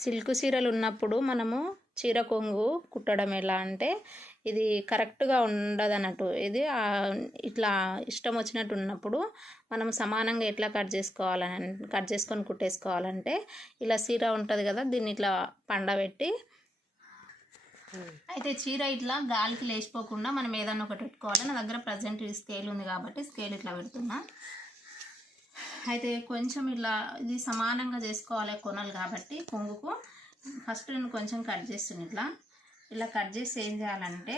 Silk చీరలు ఉన్నప్పుడు మనము చీర కొంగు కుట్టడం ఎలా అంటే ఇది కరెక్ట్గా ఉండదు అన్నట్టు. ఇది ఇట్లా ఇష్టం వచ్చినట్టు ఉన్నప్పుడు మనం సమానంగా ఎట్లా కట్ చేసుకొని కుట్టేసుకోవాలంటే ఇలా చీర ఉంటుంది కదా, దీన్ని ఇట్లా పండబెట్టి అయితే చీర ఇట్లా గాలికి లేచిపోకుండా మనం ఏదన్నా ఒకటి పెట్టుకోవాలి. నా దగ్గర ప్రజెంట్ స్కేల్ ఉంది కాబట్టి స్కేల్ ఇట్లా పెడుతున్నా. అయితే కొంచెం ఇట్లా ఇది సమానంగా చేసుకోవాలి కొనలు కాబట్టి కొంగుకు ఫస్ట్ నేను కొంచెం కట్ చేస్తున్నా. ఇలా కట్ చేసి ఏం చేయాలంటే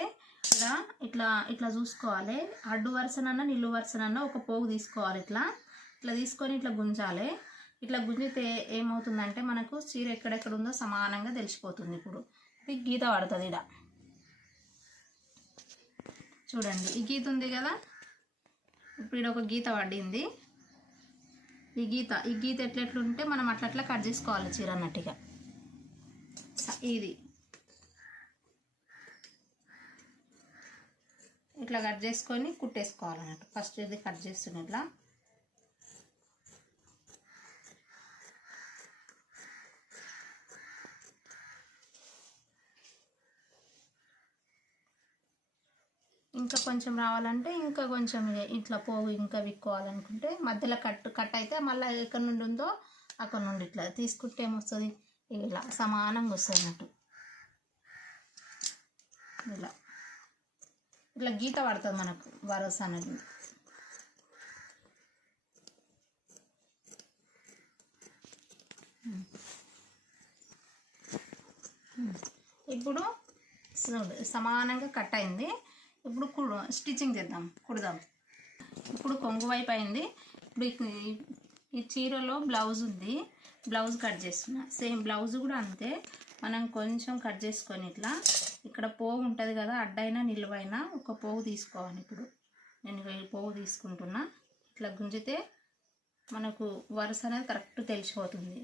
ఇలా ఇట్లా ఇట్లా చూసుకోవాలి. అడ్డు వరుసనన్నా నిలువు వరుసనన్నా ఒక పోగు తీసుకోవాలి. ఇట్లా తీసుకొని ఇట్లా గుంజాలి. ఇట్లా గుంజితే ఏమవుతుందంటే మనకు చీర ఎక్కడెక్కడ ఉందో సమానంగా తెలిసిపోతుంది. ఇప్పుడు ఇది గీత పడుతుంది. ఇలా చూడండి, ఈ గీత ఉంది కదా, ఇప్పుడు ఇక్కడ ఒక గీత పడింది. ఈ గీత ఎట్లెట్లుంటే మనం అట్లా కట్ చేసుకోవాలి చీర అన్నట్టుగా. ఇది ఇట్లా కట్ చేసుకొని కుట్టేసుకోవాలన్నట్టు. ఫస్ట్ ఇది కట్ చేస్తున్నా. ఇట్లా ఇంకా కొంచెం రావాలంటే ఇంకా కొంచెం ఇట్లా పోగు ఇంకా విక్కోవాలనుకుంటే మధ్యలో కట్ అయితే మళ్ళీ ఎక్కడి నుండి ఉందో అక్కడ నుండి ఇట్లా తీసుకుంటే ఏమొస్తుంది, ఇలా సమానంగా వస్తుంది అన్నట్టు. ఇట్లా గీత పడుతుంది మనకు వరస అనేది. ఇప్పుడు సమానంగా కట్ అయింది. ఇప్పుడు స్టిచ్చింగ్ చేద్దాం, కుడదాం. ఇప్పుడు కొంగు వైపు అయింది. ఇప్పుడు ఈ చీరలో బ్లౌజ్ ఉంది, బ్లౌజ్ కట్ చేస్తున్నా. సేమ్ బ్లౌజ్ కూడా అంతే, మనం కొంచెం కట్ చేసుకొని ఇట్లా ఇక్కడ పోగు ఉంటుంది కదా, అడ్డైనా నిలువైనా ఒక పోగు తీసుకోవాలి. ఇప్పుడు నేను ఈ పోగు తీసుకుంటున్నా. ఇట్లా గుంజితే మనకు వరుస అనేది కరెక్ట్ తెలిసిపోతుంది.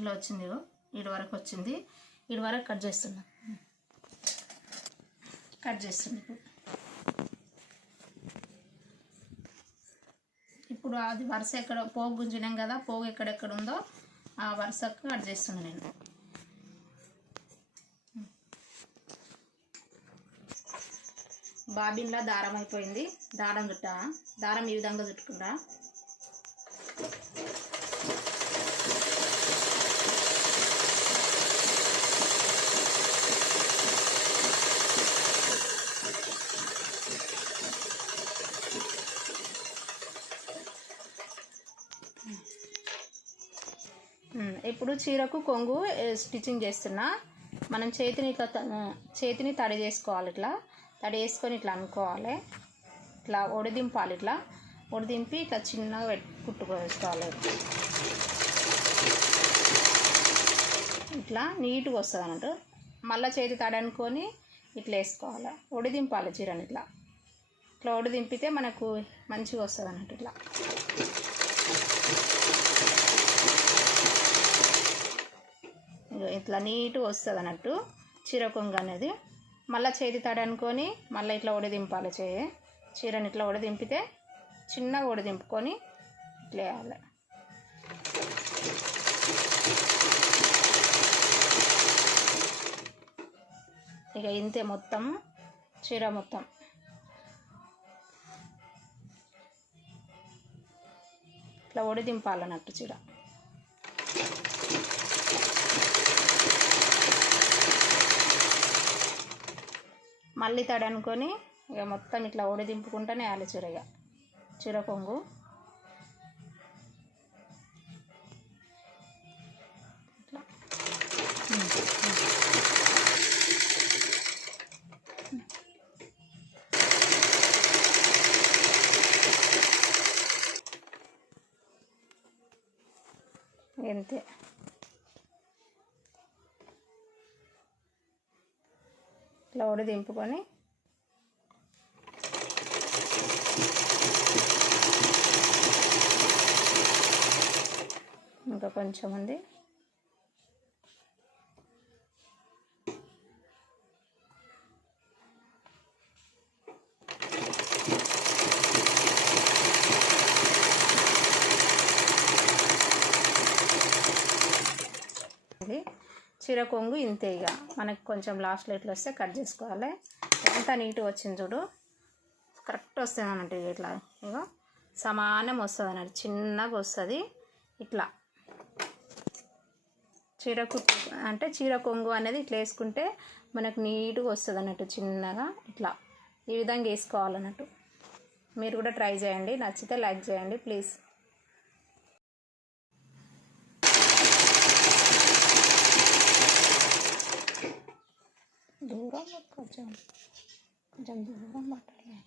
ఇలా వచ్చింది, ఇటు వరకు వచ్చింది. ఇటు వరకు కట్ చేస్తున్నా. ఇప్పుడు అది వరుస ఎక్కడ పోగు గుంజినాం కదా, పోగు ఎక్కడెక్కడ ఉందో ఆ వరుసకు కట్ చేస్తున్నా నేను. బాబిన్లా దారం అయిపోయింది. దారం ఈ విధంగా చుట్టుకుంటా. ఇప్పుడు చీరకు కొంగు స్టిచ్చింగ్ చేస్తున్నా. మనం చేతిని తడి చేసుకోవాలి. ఇట్లా తడి చేసుకొని ఇట్లా అనుకోవాలి. ఇట్లా ఒడిదింపాలి. ఇట్లా ఒడిదింపి ఇట్లా చిన్నగా కుట్టుకోవాలి. ఇట్లా నీట్గా వస్తుంది అన్నట్టు. మళ్ళీ చేతి తడి అనుకొని ఇట్లా వేసుకోవాలి. ఒడిదింపాలి చీరని. ఇట్లా ఒడిదింపితే మనకు మంచిగా వస్తుంది అన్నట్టు. ఇట్లా నీట్గా వస్తుంది అన్నట్టు చీర కొంగు అనేది. మళ్ళీ చేతి తడి అనుకొని మళ్ళీ ఇట్లా ఒడిదింపాలి. చీరని ఇట్లా ఒడిదింపితే చిన్నగా ఒడిదింపుకొని ఇట్లా వేయాలి. ఇక ఇంతే మొత్తం చీర మొత్తం. ఇట్లా ఒడిదింపాలన్నట్టు చీర. మళ్ళీ తడి అనుకొని ఇక మొత్తం ఇట్లా ఒడిదింపుకుంటూనే వేయాలి చీర కొంగు. ఇట్లా అంతే. ఇట్లా ఒడిదింపుకొని ఇంకా కొంచెం ఉంది. ఇది చీర కొంగు ఇంతే, ఇక మనకి కొంచెం లాస్ట్లో ఇట్లా వస్తే కట్ చేసుకోవాలి. ఎంత నీట్గా వచ్చింది చూడు, కరెక్ట్ వస్తుంది అన్నట్టు. ఇట్లా ఇగో సమానం వస్తుంది అన్నట్టు, చిన్నగా వస్తుంది ఇట్లా. చీర కుట్టు అంటే చీర కొంగు అనేది ఇట్లా వేసుకుంటే మనకు నీట్గా వస్తుంది అన్నట్టు, చిన్నగా ఇట్లా ఈ విధంగా వేసుకోవాలన్నట్టు. మీరు కూడా ట్రై చేయండి, నచ్చితే లైక్ చేయండి ప్లీజ్. దూరం కొంచెం దూరం పట్టాలి.